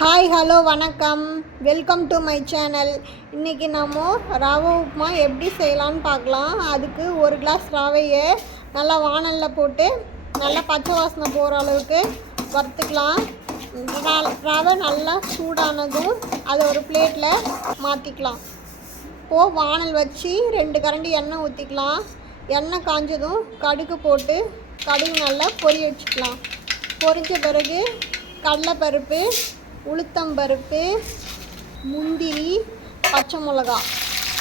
Hi hello வணக்கம், welcome to my channel. இன்றைக்கி நம்ம ரவை உப்புமா எப்படி செய்யலான்னு பார்க்கலாம். அதுக்கு ஒரு கிளாஸ் ரவையை நல்லா வாணலில் போட்டு நல்லா பச்சை வாசனை போகிற அளவுக்கு வறுத்துக்கலாம். ரவை நல்லா சூடானதும் அதை ஒரு பிளேட்டில் மாற்றிக்கலாம். இப்போது வாணல் வச்சு 2 கரண்டி எண்ணெய் ஊற்றிக்கலாம். எண்ணெய் காஞ்சதும் கடுகு போட்டு கடுகு நல்லா பொரிய வச்சுக்கலாம். பொரிஞ்ச பிறகு கடலைப்பருப்பு, உளுத்தம்பருப்பு, முந்திரி, பச்சை மிளகா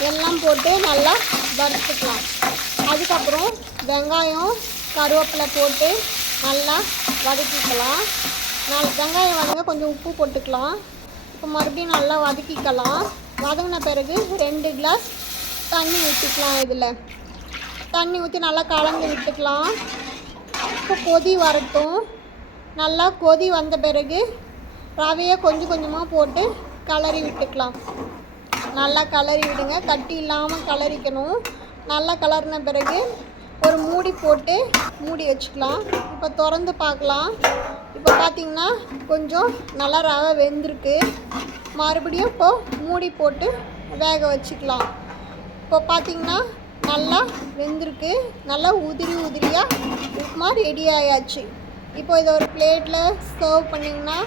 எல்லாம் போட்டு நல்லா வறுத்துக்கலாம். அதுக்கப்புறம் வெங்காயம், கருவேப்பிலை போட்டு நல்லா வதக்கிக்கலாம். வெங்காயம் வதங்க கொஞ்சம் உப்பு போட்டுக்கலாம். இப்போ மறுபடியும் நல்லா வதக்கிக்கலாம். வதங்கின பிறகு 2 கிளாஸ் தண்ணி ஊற்றிக்கலாம். இதில் தண்ணி ஊற்றி நல்லா கலந்து விட்டுக்கலாம். இப்போ கொதி வரட்டும். நல்லா கொதி வந்த பிறகு ரவையை கொஞ்சம் கொஞ்சமாக போட்டு கிளறி விட்டுக்கலாம். நல்லா கிளறி விடுங்க, கட்டி இல்லாமல் கிளறிக்கணும். நல்லா கிளறின பிறகு ஒரு மூடி போட்டு மூடி வச்சுக்கலாம். இப்போ திறந்து பார்க்கலாம். இப்போ பார்த்திங்கன்னா கொஞ்சம் நல்லா ரவை வெந்திருக்கு. மறுபடியும் இப்போது மூடி போட்டு வேக வச்சுக்கலாம். இப்போ பார்த்திங்கன்னா நல்லா வெந்திருக்கு. நல்லா உதிரி உதிரியாக உப்புமா ரெடி ஆயாச்சு. இப்போ இதை ஒரு பிளேட்டில் சர்வ் பண்ணிங்கன்னா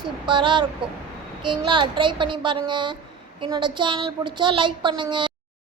சூப்பராக இருக்கும். ஓகேங்களா? ட்ரை பண்ணி பாருங்கள். என்னோடய சேனல் பிடிச்சா லைக் பண்ணுங்கள்.